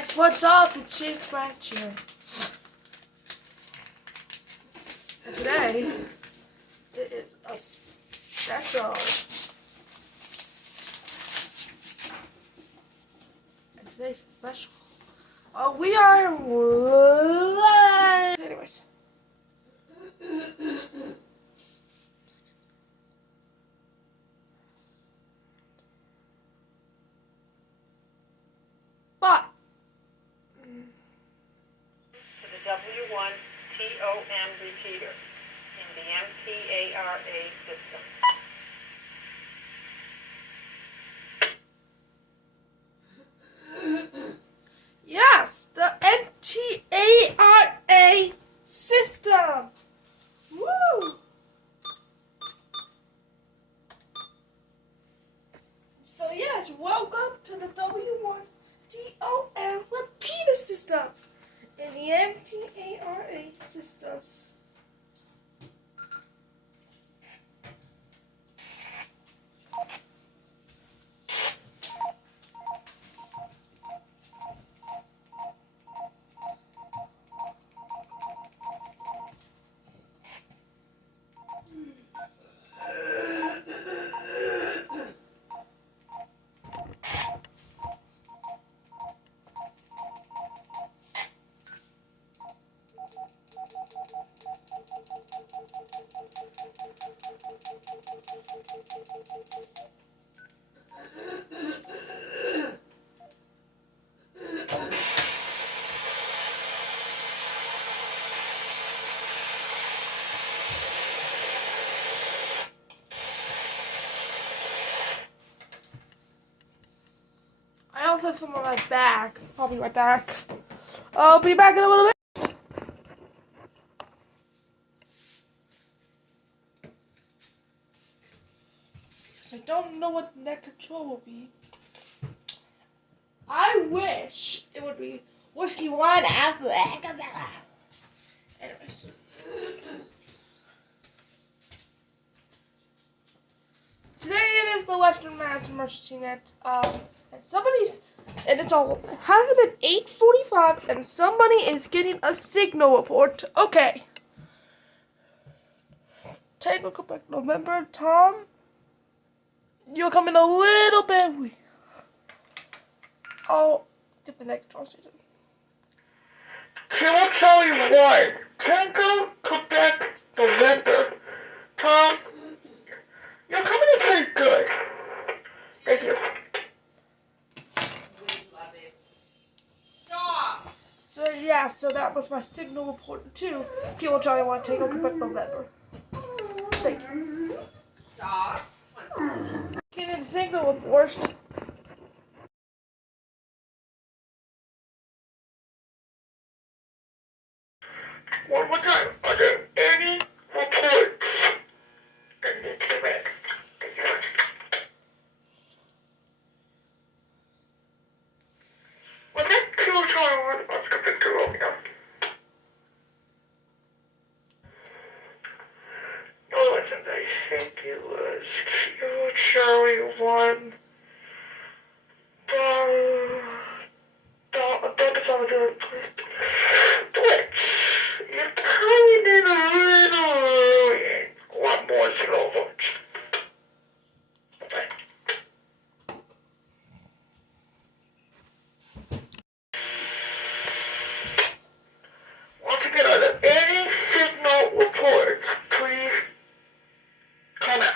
Guys, what's up? It's Shane French here. Today, it is a special. And today's special. We are live. Anyways. But to the W1 TOM repeater in the MTARA system. yes, the MTARA system. Woo! So yes, welcome to the W1 TOM repeater system in the MTARA systems. I also have some on my back. I'll be right back. I'll be back in a little bit. Because I don't know what neck control will be. I wish it would be whiskey wine apple. Anyways. Today it is the Western Mass Emergency Net. And it's all hasn't been 8:45 and somebody is getting a signal report. Okay. Tango, Quebec, November. Tom, you'll come in a little bit. I'll get the next control station. Kilo Charlie 1, Tango, Quebec, November. Tom, you're coming in pretty good. Thank you. So yeah, so that was my signal report too. Kilo Charlie 1, Tango, Quebec, November. Thank you. Stop. Getting a signal report. One more time. Are there any reports that need to be read? Thank you. Was that Kilo Charlie 1? Let's go back to Romeo. Oh, listen, I think it was Kilo Charlie 1. Blitz. You're coming in a little early. A lot more zero votes. Okay. Once again, are there any signal reports? Please come out.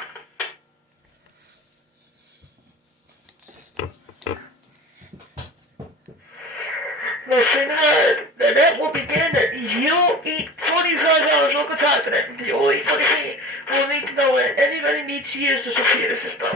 Listen hard. The net will begin at 08:45 local time today. The only funny thing we'll need to know when anybody needs to use this repeater system.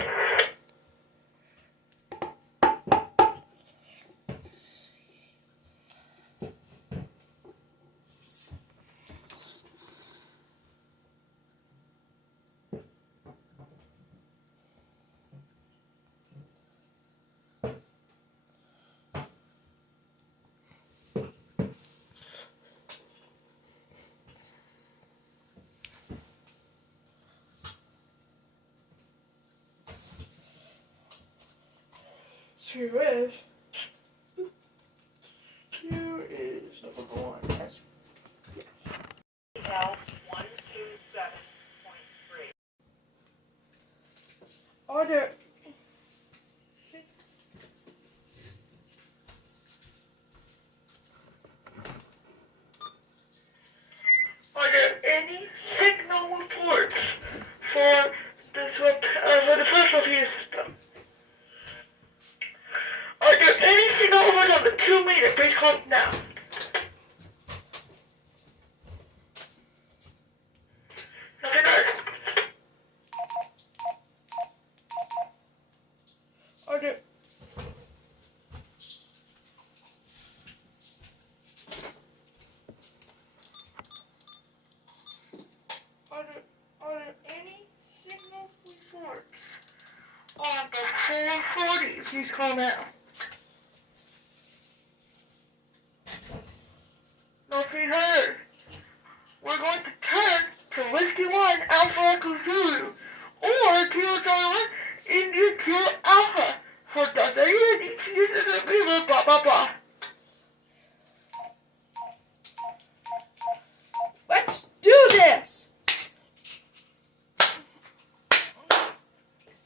Sure is. Are there any signal reports for for the personal computer system? Are there any signal reports on the 2 meter? Please call now. Nothing heard. Are there any signal reports on the 440? Please call now. Nothing heard. We're going to turn to Whiskey 1 Alpha Echo Zulu or Kilo Charlie 1 India Kilo Alpha. For does anyone need to use this agreement? Blah blah blah. Let's do this!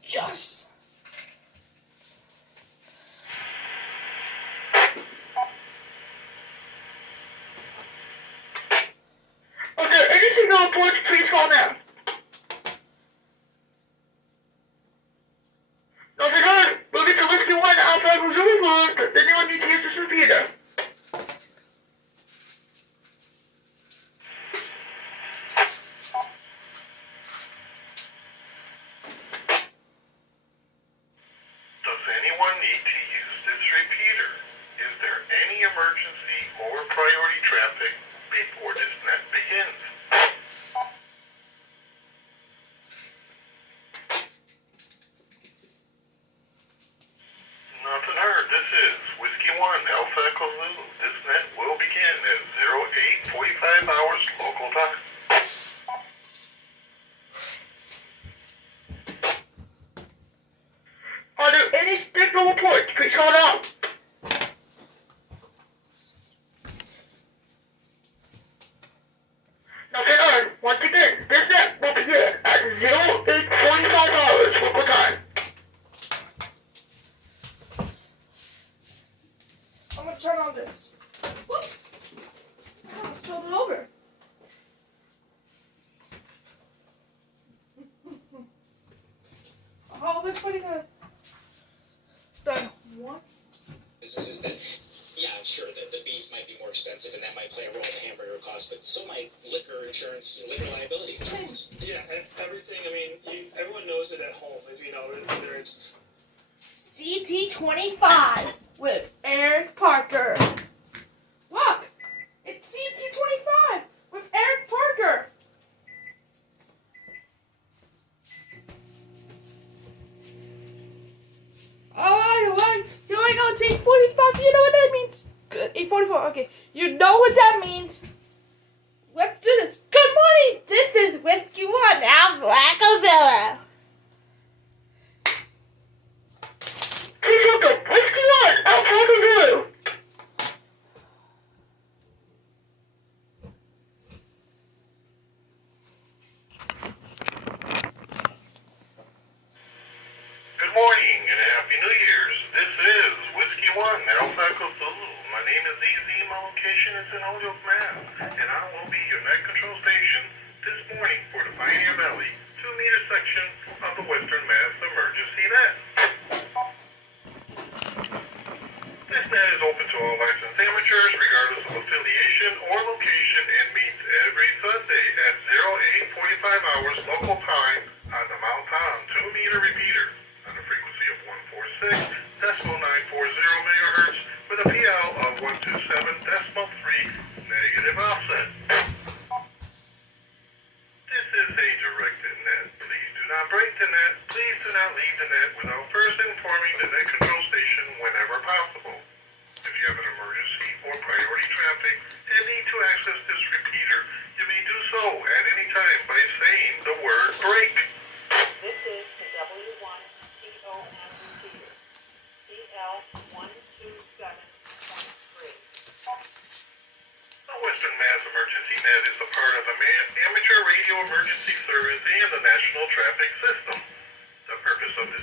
Yes! Are there any signal reports? Please call now. Nothing heard. Moving to Whiskey 1 Alpha Echo Zulu. Does anyone need to use this repeater? Does anyone need to use this repeater? Is there any emergency or priority traffic before this net begins? Nothing heard. This is Whiskey 1 Alpha Echo Zulu. This net will begin at 08:45 hours local time. Are there any signal reports? Please call now. Nothing heard. Once again, this net will begin at 08:45 hours local time. I'm gonna turn on this. Whoops! I almost turned it over. How have I putting a done what? Businesses that, yeah, I'm sure that the beef might be more expensive and that might play a role in the hamburger cost, but so might liquor insurance, liquor liability insurance. Yeah, everything. I mean, everyone knows it at home. If you know, whether it's CT25 with Eric Parker. Look! It's CT25 with Eric Parker. Alright, here we go. It's 8:45. You know what that means? Good. 8:44. Okay. You know what that means. Let's do this. Good morning. This is Whiskey 1 Alpha Echo Zulu. Please welcome Whiskey 1 Alpha Echo Zulu. Good morning and Happy New Year's. This is Whiskey 1 Alpha Echo Zulu. My name is EZ. My location is in Holyoke, Mass. And I will be your net control station this morning for the Pioneer Valley 2-meter section of the Western Mass Emergency Net. This net is open to all licensed amateurs regardless of affiliation or location and meets every Sunday at 08:45 hours local time on the Mount Tom 2-meter repeater on a frequency of 146.940 megahertz with a PL of 127.3 negative offset. This is a directed net. Please do not break the net. Please do not leave the net without first informing the net control station whenever possible. If you have an emergency or priority traffic and need to access this repeater, you may do so at any time by saying the word break. This is the W1 TOM repeater, CL127.3. The Western Mass Emergency Net is a part of the Amateur Radio Emergency Service and the National Traffic System. The purpose of this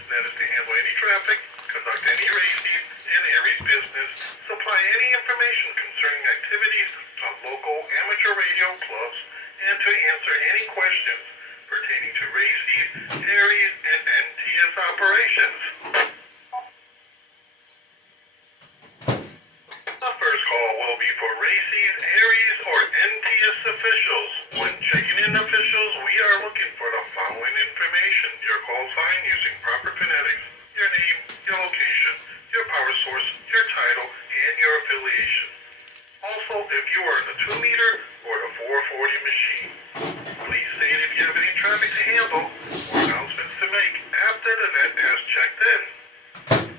operations. The first call will be for Races, Ares, or NTS officials. When checking in officials, we are looking for the following information: your call sign using proper phonetics, your name, your location, your power source, your title, and your affiliation. Also, if you are in the 2-meter or the 440 machine, please state if you have any traffic to handle or announcements to make after the net has checked in.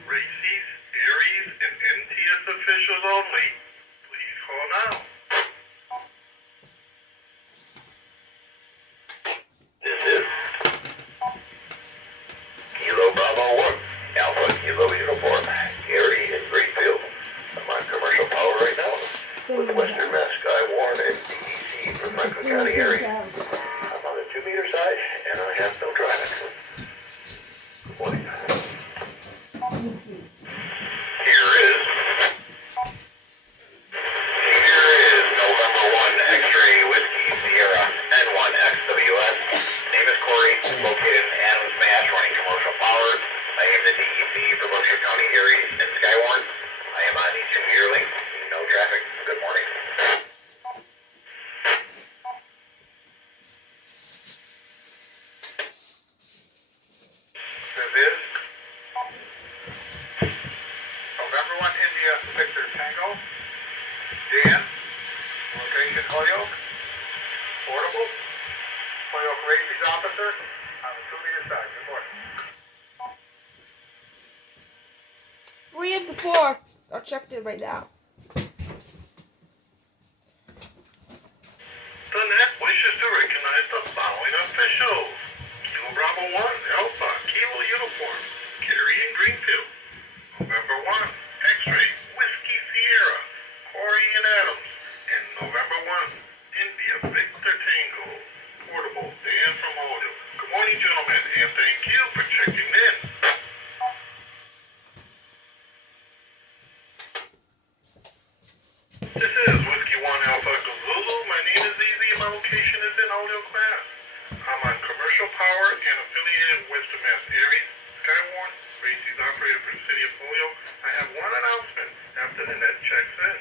Races, Ares, and NTS officials only. Please call now. This is Kilo Bravo 1, Alpha Kilo Uniform, Gary in Greenfield. I'm on commercial power right now with the Western Mass Skywarn and DEC for Franklin County area. I'm on the 2-meter side and I have no traffic. Good morning. Here is November 1 X-ray Whiskey Sierra N1 XWS. Name is Corey, located in Adams, Mass, running commercial power. I am the DEC for Berkshire County, Erie, and Skywarn. I am on the 2-meter link. No traffic. Good morning. This is November 1 India Victor Tango. Dan. Location Holyoke. Portable. Holyoke Racing Officer on the 2-meter side. Good morning. 3 of the 4 are checked in right now. The net wishes to recognize the following officials: Kilo Bravo 1, Alpha, Kilo Uniform, Gary in Greenfield. November 1, X-ray, Whiskey Sierra, Corey and Adams. And November 1, India, Victor Tango, Portable, Dan from Holyoke. Good morning, gentlemen, and thank you for checking in. This is Whiskey 1 Alpha Zulu. My name is Easy and my location is in Holyoke, Mass. I'm on commercial power and affiliated with Western Mass Ares, Skywarn, Races operator for the city of Holyoke. I have one announcement after the net checks in.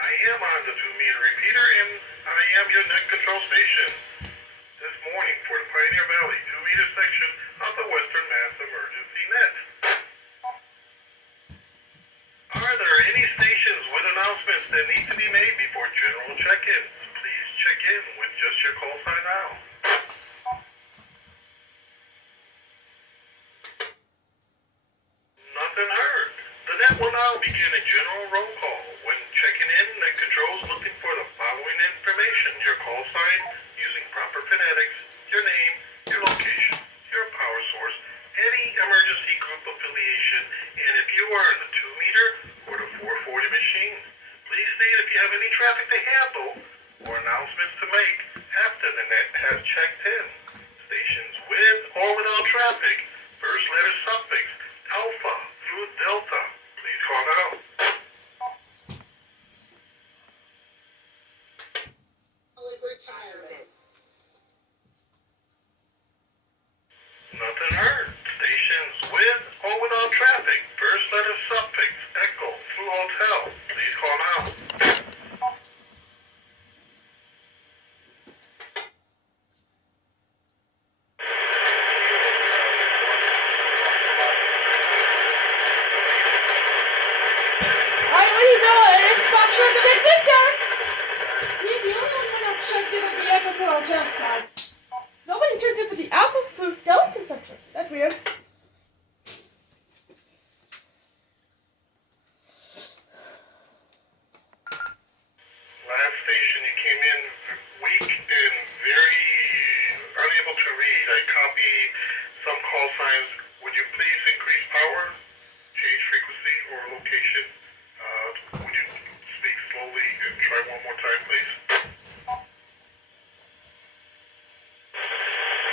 I am on the 2-meter repeater and I am your net control station. This morning for the Pioneer Valley 2-meter section of the Western Mass Emergency Net. Are there any stations with announcements that need to be made before general check-ins? Please check in with just your call sign now. Nothing heard. The net will now begin a general roll call. When checking in, net controls looking for the following information: your call sign using proper phonetics, your name, your location, your power source, any emergency group affiliation, and if you are in the 2-meter or the 440 machine, please state if you have any traffic to handle or announcements to make after the net has checked in. Stations with or without traffic, first letter suffix, Alpha through Delta. Please call now. Retirement. Nothing heard. Stations with or without traffic, first letter suffix, Echo through Hotel. Please call now. Alright, what do you know? It is Fox Sugar Big Victor! You're the only one that checked in on the Echo for Hotel side. Nobody checked in for the Alpha for Delta section. That's weird. Last station, you came in weak and very unable to read. I copy some call signs. Would you please increase power, change frequency or location? Would you speak slowly and try one more time, please?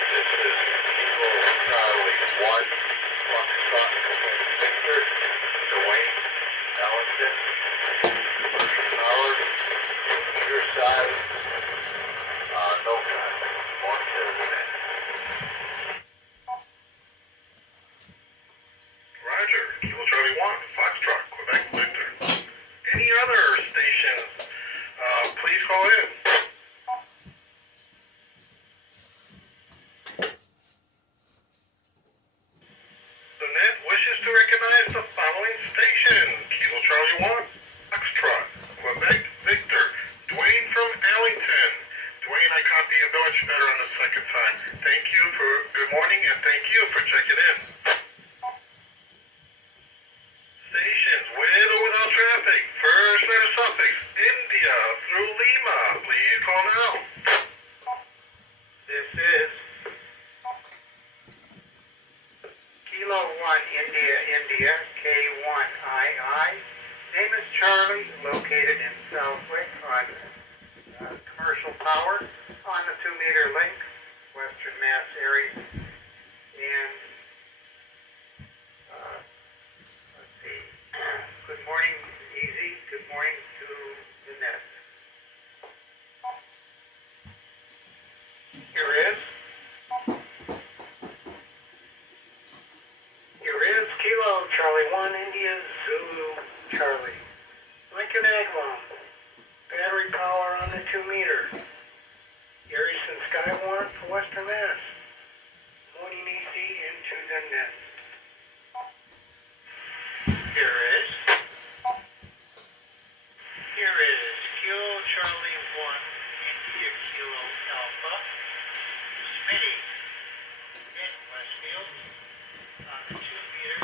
This is Kilo Charlie 1, Foxtrot, Victor, Dwayne, Allison, Howard, your side, no traffic, 1 minute. Charlie 1, Foxtrot, Quebec, Victor. Any other stations, please call in. The net wishes to recognize the following stations. Kilo Charlie 1, Foxtrot, Quebec, Victor. Dwayne from Allington. Dwayne, I caught you much better on the second time. Thank you for good morning and thank you for checking in. Stations with or without traffic. First letter suffix, India through Lima. Please call now. This is Kilo 1 India India K1II. Name is Charlie, located in Southwick on commercial power on the 2-meter link, Western Mass area. And let's see. Good morning, Easy. Good morning to the net. Here is Kilo Charlie 1 India Zulu Charlie. Lincoln Agawam. Battery power on the 2-meter. Ares and Skywarn for Western Mass. Morning easy into the net. Here is Kilo Charlie 1 India Kilo Alpha. Smitty in Westfield on the 2-meter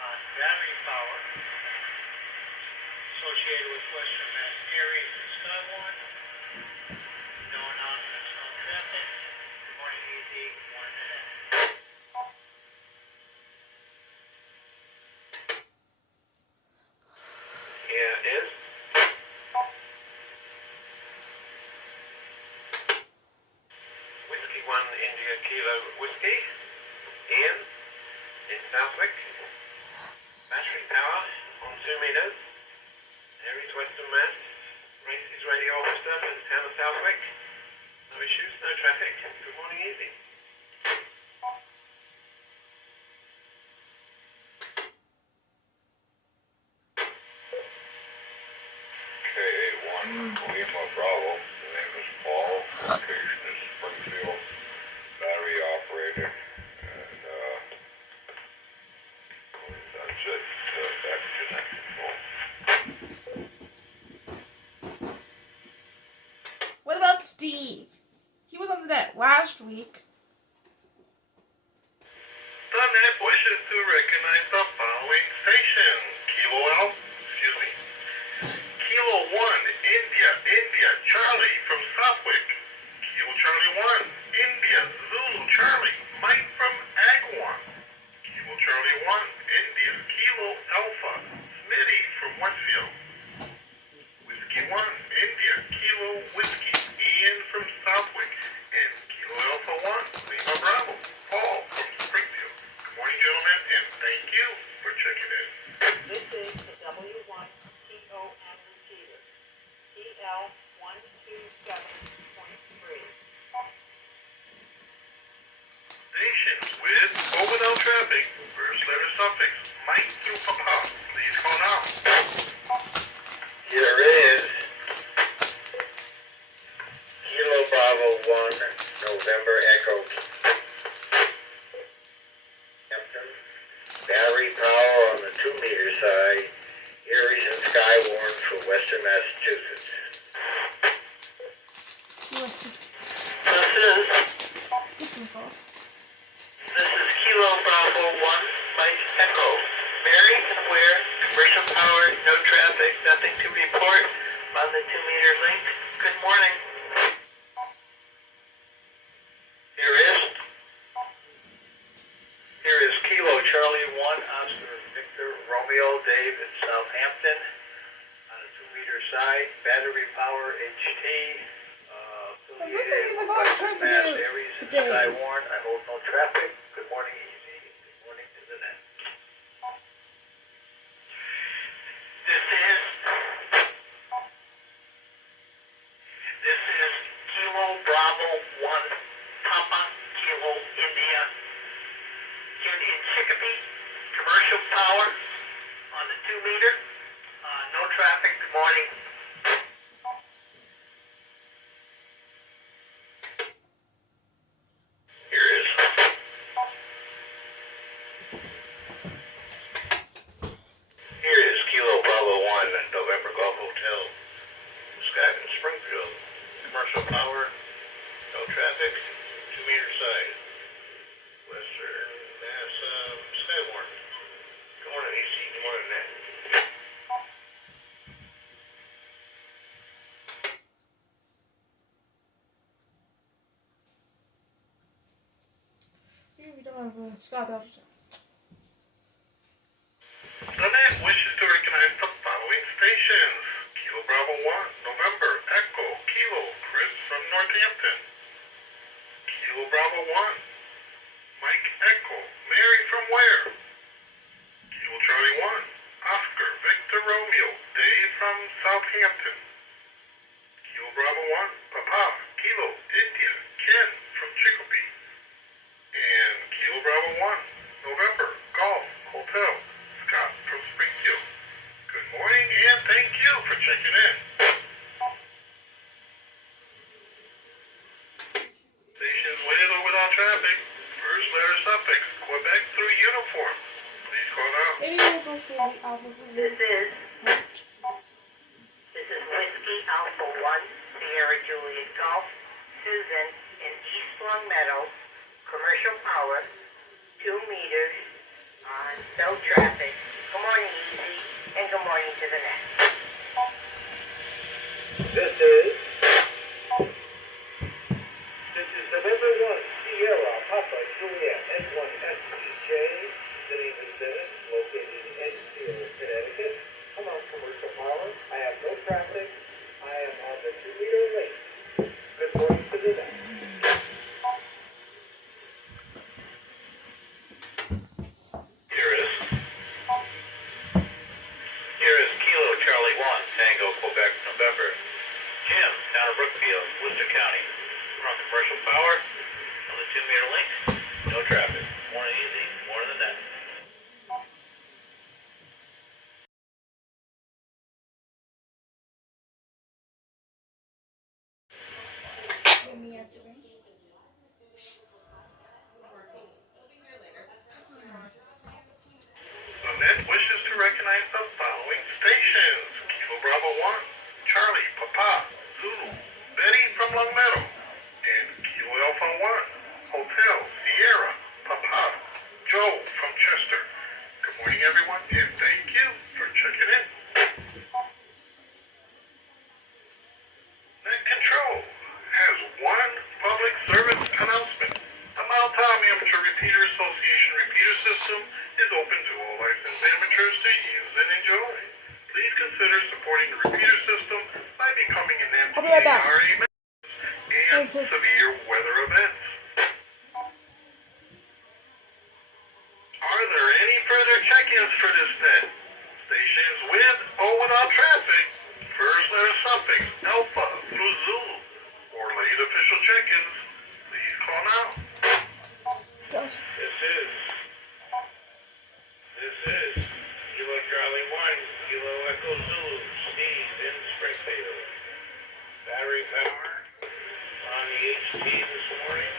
on battery power associated with Western Mass Ares and Skywarn. No announcements, no traffic. Good morning, easy. Good morning, net. Here is Whiskey 1 India Kilo Whiskey. Ian in Southwick. Battery power on 2 meters. Aries Western Mass. Races Radio Officer for the town of Southwick. No issues, no traffic. Good morning, easy. K1 Lima Bravo. The name is Paul. Location is Springfield. Battery operated. And that's it. Back to net control. What about Steve? He was on the net last week. The net wishes to recognize the following stations. Kilo 1 India Charlie from Southwick. Kilo Charlie 1 India Zulu Charlie Mike from Agawam. Kilo Charlie 1 India Kilo Alpha Smitty from Westfield. Whiskey 1 India Kilo Whiskey Ian from Southwick. And Kilo Alpha 1 Lima Bravo Paul from Springfield. Good morning, gentlemen, and thank you for checking in. This is the W1 TOM repeater. TL127.3. Stations with or without traffic. First letter suffix. Mike through Papa. Please call now. Here is Kilo Bravo 1 November Echo. Captain. Battery power on the 2-meter side. Ares and Skywarn for Western Massachusetts. This is Kilo Bravo 1 Mike Echo. Very aware, commercial power, no traffic, nothing to report on the 2-meter link. Good morning. Here is Kilo Charlie 1 Oscar Victor Romeo Dave in Southampton on a 2-meter side, battery power HT. I think this is all I'm trying to do today. Skywarn, I hold no traffic. Good morning, easy. Good morning to the net. This is Kilo Bravo 1 Papa Kilo India. In Chicopee, commercial power on the 2 meter. No traffic. Good morning. Here is. Here is Kilo Bravo 1, November Golf Hotel, Skywin, Springfield. Commercial power, no traffic, 2 meter side. Western Mass, Skywarn. Good morning, AC. Good morning, Nat. We don't have a Scott Belcher. The net wishes to recognize the following stations. Kilo Bravo 1, November, Echo, Kilo, Chris from Northampton. Kilo Bravo 1, Mike Echo, Mary from where? Kilo Charlie 1, Oscar, Victor Romeo, Dave from Southampton. Kilo Bravo 1, Papa, Kilo, India, Ken from Chicopee. And Kilo Bravo 1, November, Golf, Hotel, Scott from Springfield. Good morning and thank you for checking in. Stations with or without traffic. First letter suffix, Quebec through uniform. Please call out. Maybe we'll go for the Alpha. This is Whiskey Alpha 1, Sierra Juliet Golf, Susan in East Long Meadow, commercial power, 2 meters, no traffic. Good morning, Easy, and good morning to the net. This is November 1, Sierra, Papa, Juliet, N1, SPJ, City of Dennis, located in Enfield, Connecticut. Come on, commercial power. I have no traffic. I am on the 2 meter lane. Good morning to the net. Here is Kilo Charlie 1, Tango, Quebec, November. Jim, town of Brookfield, Worcester County. We're on commercial power on the 2 meter link. No traffic. Morning easy, more than that. The net wishes to recognize the following stations. Kilo Bravo 1, Charlie, Papa, Zulu, Betty from Long Meadow, and Kilo Alpha 1, Hotel, Sierra, Papa, Joe from Chester. Good morning, everyone, and thank you for checking in. Net Control has one public service announcement. The Mount Tom Amateur Repeater Association repeater system is open to all licensed amateurs to use and enjoy. Please consider supporting the repeater system by becoming an I'll be right back. NTSA member and severe weather events. Are there any further check-ins for this net? Stations with or without traffic, first letter suffix, Alpha through Zulu, or late official check-ins, please call now. This is Kilo Charlie 1, Kilo Echo Zulu, Steve in Springfield. Battery power on the HT this morning.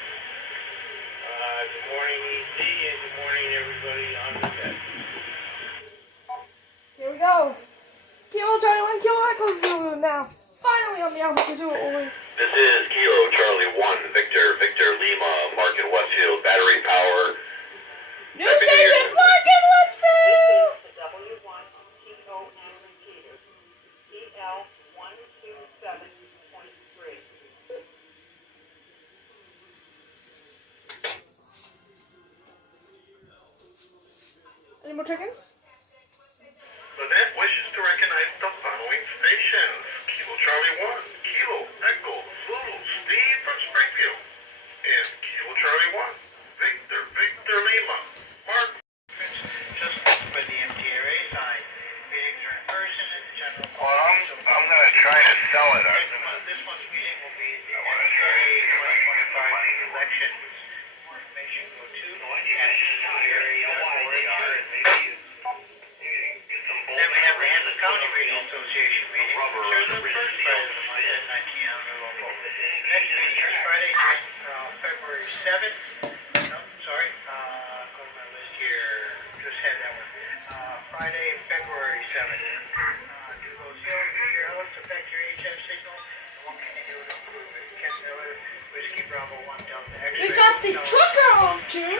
Good morning, ED, and good morning, everybody on the deck. Here we go. Kilo Charlie 1, Kilo Echo Zulu. Now, finally on the Alpha to do it. This is Kilo Charlie 1, Victor Lima, Market Westfield, battery power. New station, Market Westfield. The W1 TOM repeater, EL127.3. Any more chickens? The net wishes to recognize the following stations. Kilo Charlie 1, Kilo Echo Zulu, Steve from Springfield. And Kilo Charlie 1, Victor Lima, Mark. Just for the MTRA side, meetings are in person and the general. Well, I'm going to try to sell it. This month's meeting will be the MTRA 2025 elections. More information go to MTRA.org. Sure, the first Friday of the month at 19 on the local. Next meeting is Friday, February 7th. No, sorry, go to my list here. Just had that one. Friday, February 7th. Do those hills, do your helps affect your HF signal? And what can you do to improve it? Ken Miller, Whiskey Bravo 1 Delta X-ray. We got the trucker on too. And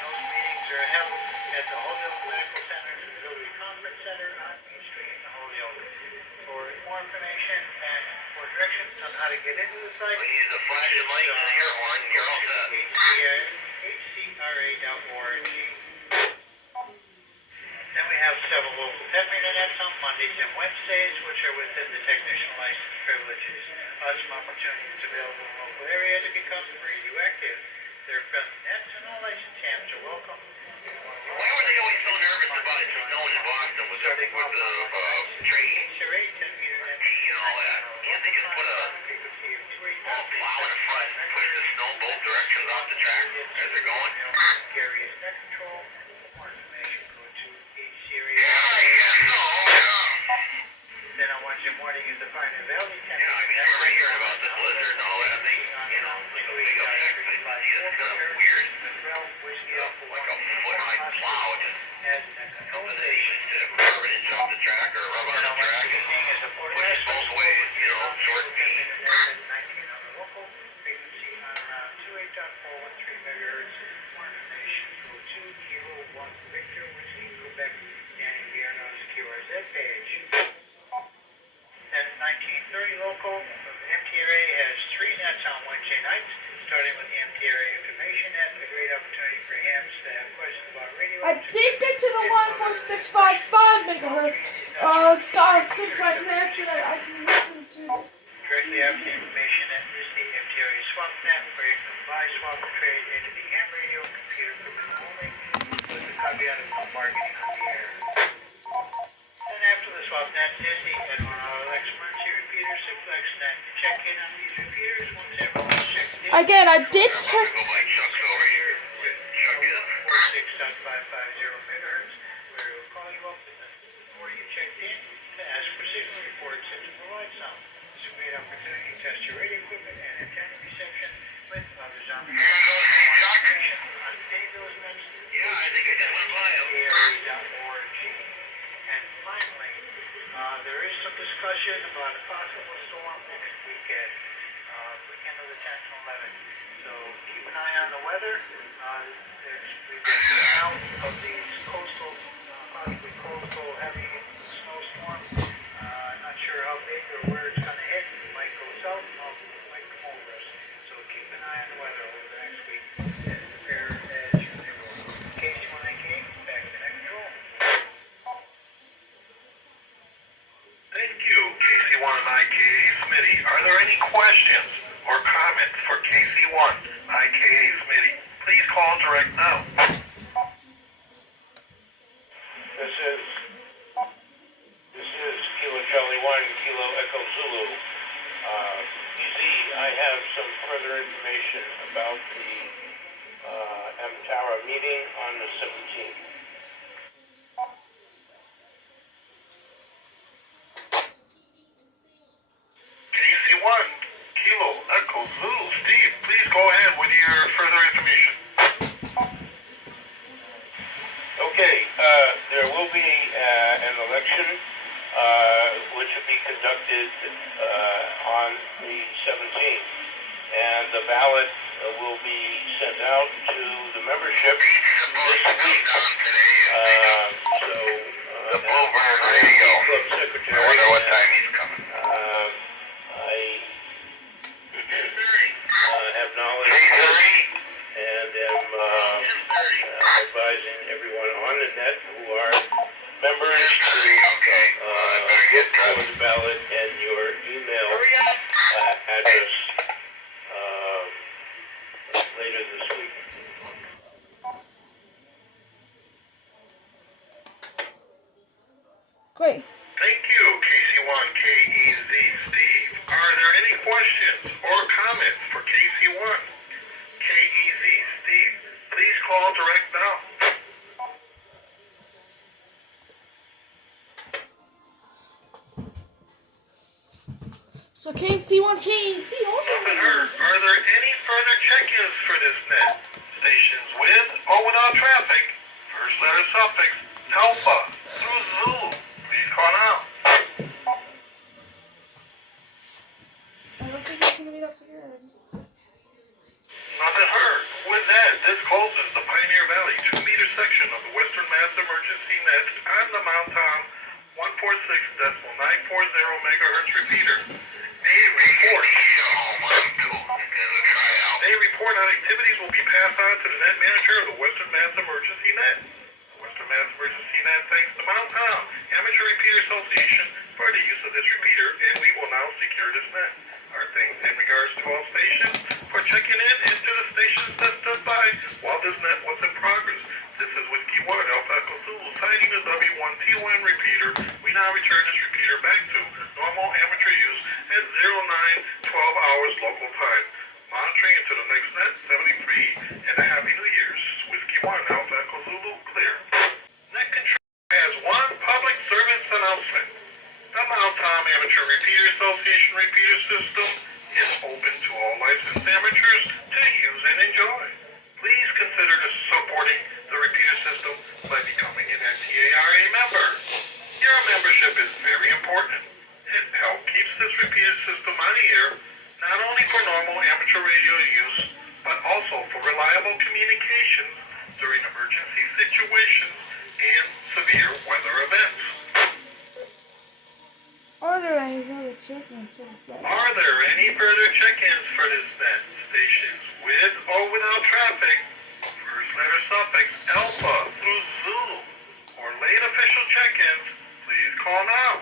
those meetings are held at the Holyoke Medical Center, Facility Conference Center on Main Street in Holyoke. For more information and for directions on how to get into the site, Please, the flashing lights and the air horn, you're all set. hcra.org. Then we have several local pet events on Mondays and Wednesdays, which are within the technician license privileges. Some opportunities available in the local area to become radioactive. They're friendly nets and all licensed hams are welcome. Why were they always so nervous about it snowing in Boston with the train and all that? Can't they just put a plow in the front and push the snow both directions off the track as they're going? Scariest net control. More information, go to HCRA. Then on Wednesday morning is the Pioneer Valley Yeah, I mean, I remember hearing about the blizzard and all that. They, you know, like a big effect. I see it's kind of weird. Like a foot-high plow just up in the instead of carving it off the track or rub on the track and push it both ways, you know, short feet. Frequency on around 28.413 megahertz. More information, go to Kilo 1 Victor, Whiskey, Quebec, Danny Vierno's QRZ page. Then at 1930 local, MTRA has 3 nets on Wednesday nights, starting with the MTRA information net, a great opportunity for hams to have questions about radio. I did get to the 14655 megahertz. Scott Super net so that I can listen to it. Directly after the information net is the MTRA swap net, where you can buy, swap, and trade into the ham radio, computer equipment only, with the caveat of no marketing on the air. Then after the swap net is the Alex emergency repeater, Simplex net. To check in on these repeaters, once everyone's checked in. Again, I did turn. Go by Chuck's over here with Chuck is. 46.550 megahertz, where it will call you up before you checked in to ask for signal reports and to provide some. It's a great opportunity to test your radio equipment and antenna reception with others on the information on any of those nets. Yeah, I think I just went by him. ARA.org. And finally, there is some discussion about a possible storm next weekend, weekend of the 10th and 11th. So keep an eye on the weather. We've been out of these coastal, possibly coastal heavy snowstorms. Not sure how big or where it's going to hit. It might go south, it might come over us. So keep an eye on the weather over the next week and prepare as usual. KC1IK, back to net control. Thank you, KC1 and IKA Smitty. Are there any questions or comments for KC1 IKA Smitty? Please call direct now. This is Kilo Charlie 1, Kilo Echo Zulu. I have some further information about the Amtara meeting on the 17th. KC1, Kilo Echo Zulu. Steve, please go ahead with your further information. Okay, there will be an election which will be conducted on the 17th, and the ballot will be sent out to the membership this week. The Bluebird Radio. Club secretary. I wonder what time he's coming. I have knowledge of this and am advising everyone on the net who are members to look for the ballot and your email address later this week. Great. Thank you, KC1KEZ Steve. Are there any questions or comments for KC1 KEZ Steve? Please call direct now. So KC1K, the Nothing heard. Are there any further check-ins for this net? Stations with or without traffic. First letter suffix Alpha through Zulu. Please call now. I don't think it's gonna be that weird. Nothing heard. With that, this closes the Pioneer Valley 2-meter section of the Western Mass Emergency Net on the Mount Tom 146.940 megahertz repeater. A report on activities will be passed on to the net manager of the Western Mass Emergency Net. The Western Mass Emergency Net thanks the Mount Tom Amateur Repeater Association for the use of this repeater, and we will now secure this net. Our thanks in regards to all stations for checking in and to the stations that stood by while this net was in progress. This is Whiskey 1 Alpha Echo Zulu signing the W1T1 repeater. We now return this repeater back to normal amateur use at 09:12 hours local time. Monitoring into the next net, 73, and a Happy New Year's. Whiskey 1 Alpha Echo Zulu, clear. Net control has one public service announcement. The Mount Tom Amateur Repeater Association repeater system is open to all licensed amateurs to use and enjoy. Please consider supporting the repeater system by becoming an NTARA member. Your membership is very important. It helps keeps this repeater system on the air, not only for normal amateur radio use, but also for reliable communications during emergency situations and severe weather events. Are there any further check-ins for this net? Are there any further check-ins for this net? Stations with or without traffic. First letter suffix Alpha through Zulu. For late official check-ins, please call now.